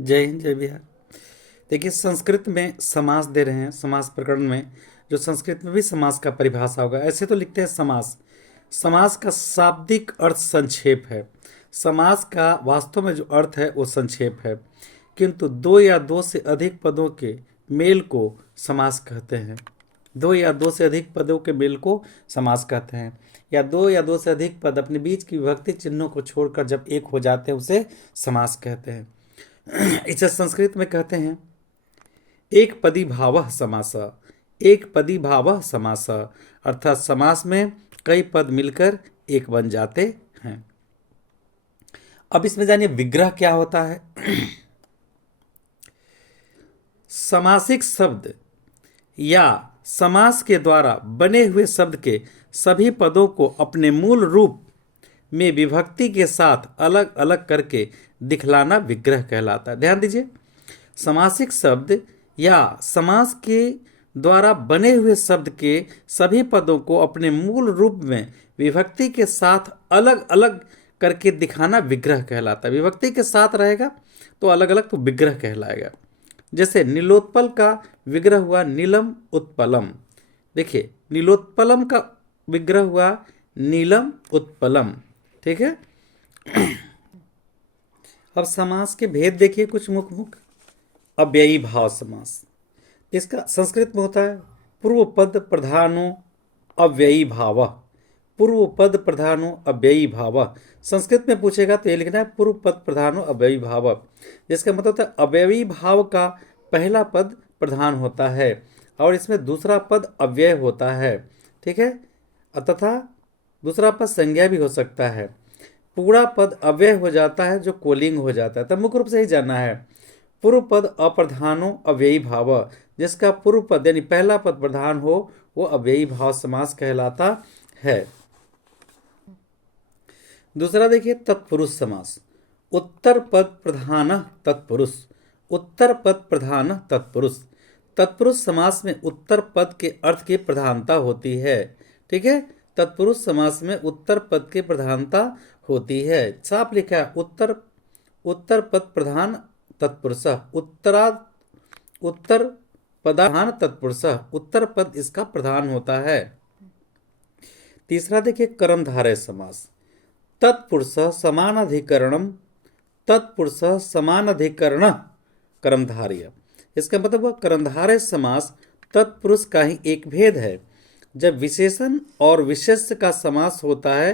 जय हिंद जय बिहार। देखिए, संस्कृत में समास दे रहे हैं। समास प्रकरण में जो संस्कृत में भी समास का परिभाषा होगा, ऐसे तो लिखते हैं समास। समास का शाब्दिक अर्थ संक्षेप है। समास का वास्तव में जो अर्थ है वो संक्षेप है, किंतु दो या दो से अधिक पदों के मेल को समास कहते हैं। दो या दो से अधिक पदों के मेल को समास कहते हैं, या दो से अधिक पद अपने बीच की विभक्ति चिन्हों को छोड़कर जब एक हो जाते हैं उसे समास कहते हैं। इसे संस्कृत में कहते हैं एक पदी भावः समास। एक पदी भावः समास अर्थात समास में कई पद मिलकर एक बन जाते हैं। अब इसमें जानिए विग्रह क्या होता है। समासिक शब्द या समास के द्वारा बने हुए शब्द के सभी पदों को अपने मूल रूप में विभक्ति के साथ अलग अलग करके दिखलाना विग्रह कहलाता है। ध्यान दीजिए, समासिक शब्द या समास के द्वारा बने हुए शब्द के सभी पदों को अपने मूल रूप में विभक्ति के साथ अलग अलग करके दिखाना विग्रह कहलाता है। विभक्ति के साथ रहेगा तो अलग अलग तो विग्रह कहलाएगा। जैसे नीलोत्पल का विग्रह हुआ नीलम उत्पलम। देखिए, नीलोत्पलम का विग्रह हुआ नीलम उत्पलम। ठीक है। अब समास के भेद देखिए कुछ मुख्य। अव्ययी भाव समास, इसका संस्कृत में होता है पूर्व पद प्रधानो अव्ययी भाव। पूर्व पद प्रधानो अव्ययी भाव। संस्कृत में पूछेगा तो ये लिखना है पूर्व पद प्रधानो अव्ययी भाव, जिसका मतलब होता है अव्ययी भाव का पहला पद प्रधान होता है और इसमें दूसरा पद अव्यय होता है। ठीक है। तथा दूसरा पद संज्ञा भी हो सकता है। पूरा पद अव्यय हो जाता है जो कोलिंग हो जाता है। तब मुख्य रूप से ही जानना है पूर्व पद अप्रधानो अव्ययी भाव, जिसका पूर्व पद यानी पहला पद प्रधान हो वो अव्ययी भाव समास कहलाता है। दूसरा देखिए तत्पुरुष समास। उत्तर पद प्रधान तत्पुरुष। उत्तर पद प्रधान तत्पुरुष। तत्पुरुष समास में उत्तर पद के अर्थ की प्रधानता होती है। ठीक है। तत्पुरुष समास में उत्तर पद की प्रधानता होती है। साफ लिखा है उत्तर पद प्रधान तत्पुरुष। उत्तर पदान तत्पुरुष। उत्तर पद इसका प्रधान होता है। तीसरा देखिए कर्मधारय समास। तत्पुरुष समानाधिकरणम। तत्पुरुष समानाधिकरण कर्मधारय। इसका मतलब हुआ कर्मधारय समास तत्पुरुष का ही एक भेद है। जब विशेषण और विशेष्य का समास होता है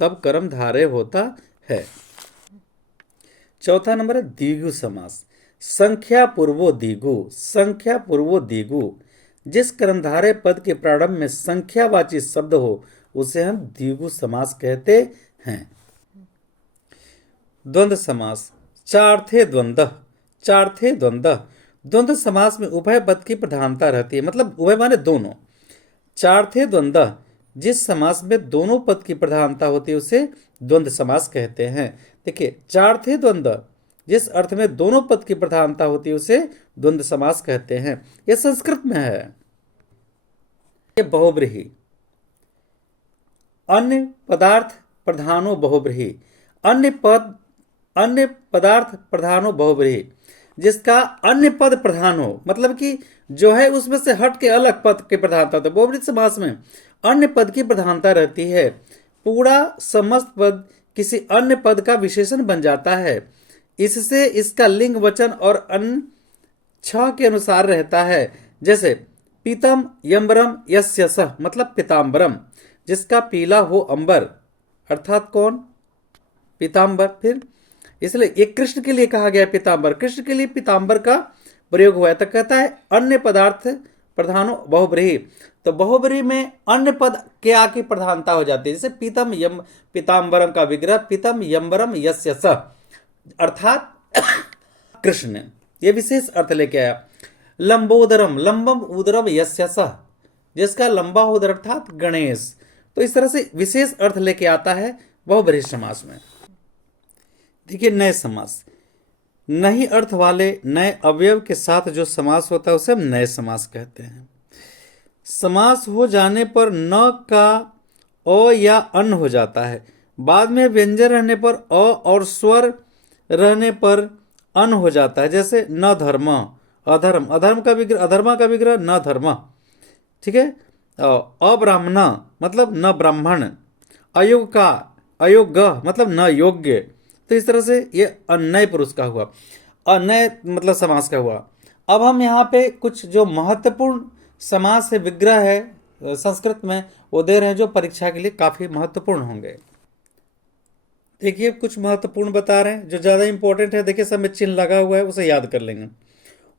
तब कर्मधारय होता है। चौथा नंबर है द्विगु समास। संख्या पूर्वो द्विगु। संख्या पूर्वो द्विगु। जिस कर्मधारय पद के प्रारंभ में संख्यावाची शब्द हो उसे हम द्विगु समास कहते हैं। द्वंद्व समास। चार्थे द्वंद्व। चार्थे द्वंद्व। द्वंद्व समास में उभय पद की प्रधानता रहती है, मतलब उभय माने दोनों। चार्थे द्वंद्व। जिस समास में दोनों पद की प्रधानता होती है उसे द्वंद्व समास कहते हैं। देखिए, चार्थे द्वंद्व जिस अर्थ में दोनों पद की प्रधानता होती है उसे द्वंद्व समास कहते हैं। यह संस्कृत में है। ये बहुब्रीहि। अन्य पदार्थ प्रधानो बहुब्रीहि। अन्य पदार्थ प्रधानो बहुब्रीहि। जिसका अन्य पद प्रधान हो, मतलब कि जो है उसमें से हट के अलग पद की प्रधानता होती है। बहुब्रीहि समास में अन्य पद की प्रधानता रहती है। पूरा समस्त पद किसी अन्य पद का विशेषण बन जाता है। इससे इसका लिंग वचन और अन्य छ के अनुसार रहता है। जैसे पीतम यम्बरम यस्य सः, मतलब पीताम्बरम। जिसका पीला हो अंबर, अर्थात कौन? पीताम्बर। फिर इसलिए ये कृष्ण के लिए कहा गया पीताम्बर। कृष्ण के लिए पीताम्बर का प्रयोग हुआ है। तो कहता है अन्य पदार्थ प्रधानो बहुब्रीहि। तो बहुब्रीहि में अन्य पद के आके प्रधानता हो जाती है। जैसे पीतम यम पीताम्बरम का विग्रह पीतम यम्बरम यस्य सः, अर्थात कृष्ण। ये विशेष अर्थ लेके आया। लंबोदरम लंबम उदरम यस्य सः, जिसका लंबा उदर अर्थात गणेश। तो इस तरह से विशेष अर्थ लेके आता है बहुब्रीहि समास में। देखिए नए समास। नए अर्थ वाले नए अवयव के साथ जो समास होता है उसे हम नए समास कहते हैं। समास हो जाने पर न का अ या अन हो जाता है। बाद में व्यंजन रहने पर अ और स्वर रहने पर अन हो जाता है, जैसे न धर्म, अधर्म, अधर्म का विग्रह, अधर्मा का विग्रह न धर्म, ठीक है। अब्राह्मण मतलब न ब्राह्मण, अयोग का अयोग्य मतलब न योग्य। तो इस तरह से ये अन्याय पुरुष का हुआ, अन्याय मतलब समास का हुआ। अब हम यहाँ पे कुछ जो महत्वपूर्ण समास से विग्रह है संस्कृत में वो दे रहे हैं, जो परीक्षा के लिए काफी महत्वपूर्ण होंगे। देखिए कुछ महत्वपूर्ण बता रहे हैं जो ज्यादा इंपॉर्टेंट है, देखिए सब में चिन्ह लगा हुआ है, उसे याद कर लेंगे।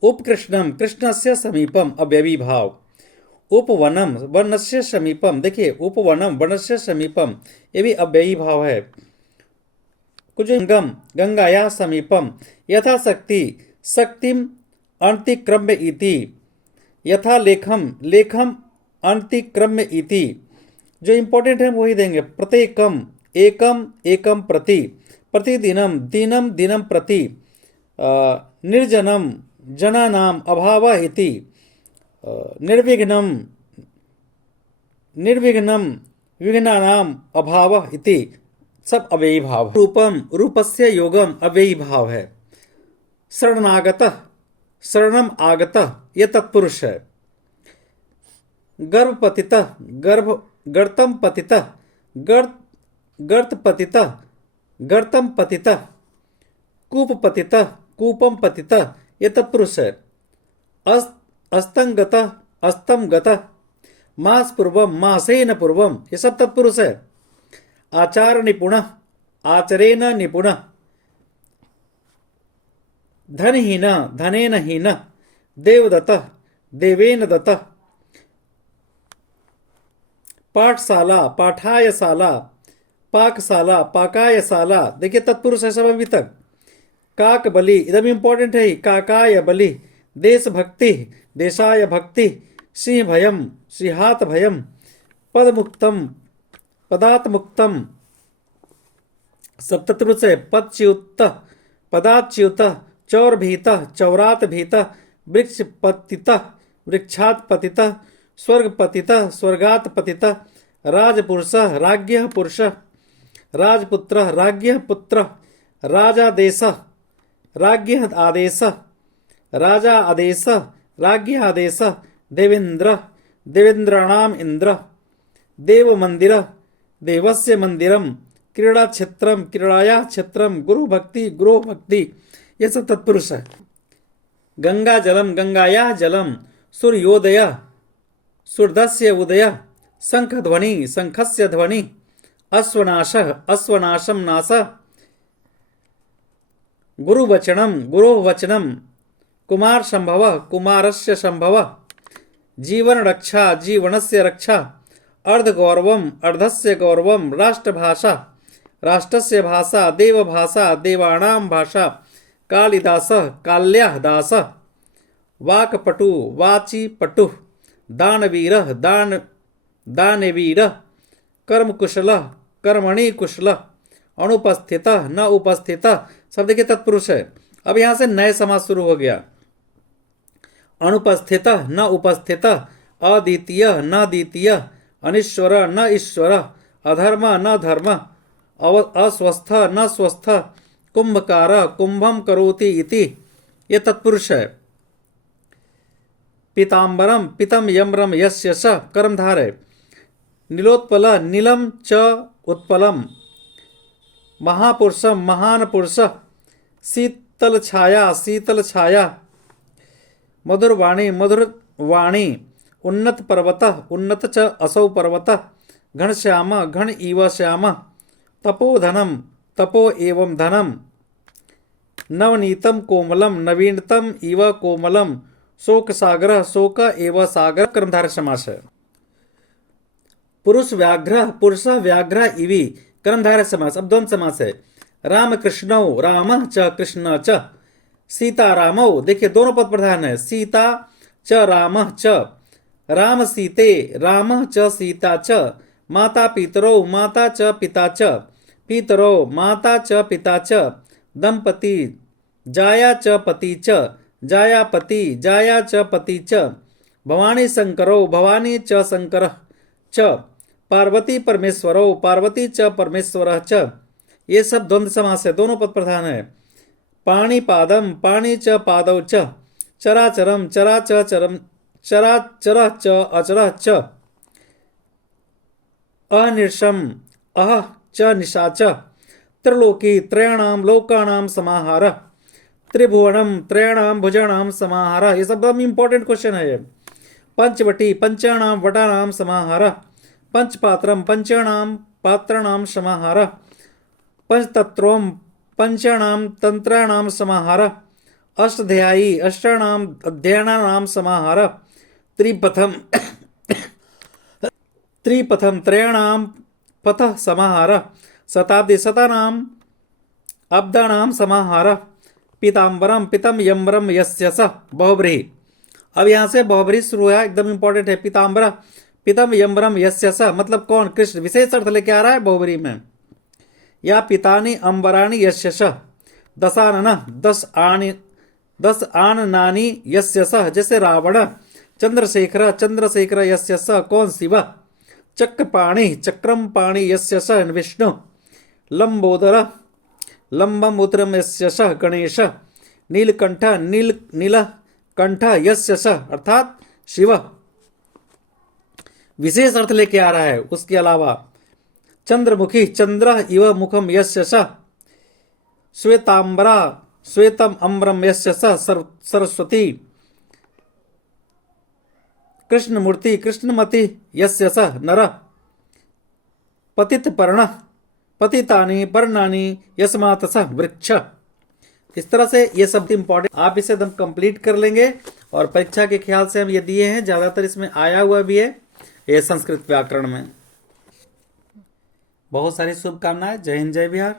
उपकृष्णम कृष्णस्य समीपम अव्ययीभाव, उपवनम वनस्य समीपम, देखिए उपवनम वनस्य समीपम ये भी अव्ययी भाव है। कुछ गंगम गंगाया समीपम, यथाशक्ति शक्तिम अनतिक्रम्य इति, यथा लेखम लेखम अनतिक्रम्य इति, जो इंपॉर्टेंट है वही देंगे। प्रत्येकम एकम एकम प्रति, प्रतिदिनम दिनम दिनम प्रति, निर्जनम जनानाम अभाव इति, निर्विघ्नम निर्विघ्नम विघ्नानाम अभाव इति, सब अव्ययी भाव। रूपम रूपस्य योगम अव्ययी भाव है। शरणागत शरणम आगत ये तत्पुरुष है। गर्भपतित गर्भ गर्तम पतित गर्त गर्त पतित गर्तम पतित, कूप पतित कूपम पतित ये तत्पुरुष है। अस्तंगत अस्तम गत, मास पूर्वम मासेन पूर्वम ये सब तत्पुरुष है। आचार निपुण आचरेन निपुण, धनहीन धनेन हीन, देवदत्त देवेन दत्त, पाठशाला पाठायशाला, पाकशाला पाकायशाला, देखिए तत्पुरुष है सब अभी तक। काक बलि एकदम इंपॉर्टेंट है, काकाय बलि, देशभक्ति देशाय भक्ति, सिंह भयम सिंहात भयम, पदमुक्तम पदात मुक्तम, सब तत्पुरुष है। पदच्युत पदाच्युत, चौर भीत चौरात भीत, वृक्ष पतित वृक्षात पतित, स्वर्ग पतित स्वर्गात पतित, राजपुरुष राज्ञ पुरुष, राजपुत्र राज्ञ पुत्र, राजादेश राज्ञ आदेश, राजा आदेश राज्ञ आदेश, देवेंद्र देवेंद्राणाम इंद्र, देव मंदिर देवस्य मंदिरम, क्रीड़ा क्षेत्रम क्रीड़ाया क्षेत्रम, गुरु भक्ति गुरु भक्ति ये सब तत्पुरुष है। गंगा जलम गंगाया जलम, सूर्योदय सूर्यस्य उदय, शंख ध्वनि शंखस्य ध्वनि, अश्वनाश अश्वनाशम नाश, गुरुवचनम गुरुवचनम, कुमार संभव कुमारस्य संभव, जीवन रक्षा जीवनस्य रक्षा, अर्धगौरवम अर्धस्य गौरवम, राष्ट्रभाषा राष्ट्रस्य भाषा, देवभाषा देवाणां भाषा, कालिदास काल्याः दास, वाक्पटु वाची पटु, दानवीर दानवीर, कर्मकुशल कर्मणि कुशल, अनुपस्थित न उपस्थित, सब देखिए तत्पुरुष है। अब यहां से नए समास शुरू हो गया। अनुपस्थित न उपस्थित, अद्वितीय न द्वितीय, अनिश्वर न ईश्वर, अधर्म न धर्म, अस्वस्थ न स्वस्थ, कुंभकार कुंभम करोति इति, ये तत्पुरुष है। पीताम्बरम पितम यम्रम यस्य स, कर्मधार है। नीलोत्पल नीलम च उत्पलम, महापुरुषम महान पुरुष, शीतल छाया शीतल छाया, मधुरवाणी मधुर वाणी, उन्नत पर्वत उन्नत च असौ पर्वत, घनश्याम घन इव श्याम, तपोधनम तपो एवं धनम, नवनीतम कोमलम नवीनतम इव कोमलम, शोक सागर शोक एव सागर, कर्मधारय समास है। पुरुष व्याघ्र पुरुष व्याघ्र इवि, कर्मधारय समास। अब द्वंद्व समास है। राम कृष्णौ राम च कृष्ण च, सीता रामौ, देखिए दोनों पद प्रधान है। सीता च राम च, राम सीते राम च सीता च, माता पितरौ माता च पिता च, पितरौ माता च पिता च, दंपति जाया च पति च, जाया पति जाया च पति च, भवानी शंकरौ भवानी च शंकर च, पार्वती परमेश्वरौ पार्वती च परमेश्वर च, ये सब द्वंद्व समास है, दोनों पद प्रधान है। पाणिपादम पाणि च पादौ च चराचरम चराचरम चराचर च अचर च अनिर्षम अह च निशाच त्रिलोकी त्रयाणाम लोकानाम समाहार त्रिभुवनम त्रयाणाम भुजानाम समाहार। ये सब बहुत इंपॉर्टेंट क्वेश्चन है। पंचवटी पंचानाम वटानाम समाहार पंचपात्रम पंचानाम पात्राणाम समाहार पंचतत्वम पंचानाम तंत्राणाम समाहार अष्टाध्यायी अष्टानाम अध्ययनानाम समाहार त्रिपथम त्रिपथम त्रयाणाम पथ समाहार शताब्दी शतानाम अब्दानाम समाहार पीताम्बरम पीतम यम्बरम यस्य स बहुब्रीहि। अब यहाँ से बहुब्रीहि शुरू है, एकदम इंपॉर्टेंट है। पीताम्बर पीतम यम्बरम यस्य स मतलब कौन? कृष्ण। विशेष अर्थ लेके आ रहा है बहुब्रीहि में। या पितानि अंबराणि यस्य स दशानन 10 आननानि यस्य स जैसे रावण। चंद्रशेखर चंद्रशेखर यस्य स कौन? शिव। चक्रपाणि चक्रम पाणि यस्य स विष्णु। लंबोदर लंबम उदरम यस्य स गणेश। नीलकंठ नीलकंठ यस्य स अर्थात शिव। विशेष अर्थ लेके आ रहा है। उसके अलावा चंद्रमुखी चंद्र इव मुखम यस्य स श्वेतांबरा श्वेतम अम्बरम यस्य स सरस्वती। कृष्णमूर्ति कृष्णमति यस्य स नर। पतित पर्ण पतितानि पर्णानि यस्मात् स वृक्ष। इस तरह से ये सब इंपॉर्टेंट, आप इसे एकदम कंप्लीट कर लेंगे। और परीक्षा के ख्याल से हम ये दिए हैं, ज्यादातर इसमें आया हुआ भी है ये संस्कृत व्याकरण में। बहुत सारी शुभकामनाएं। जय हिंद जय बिहार।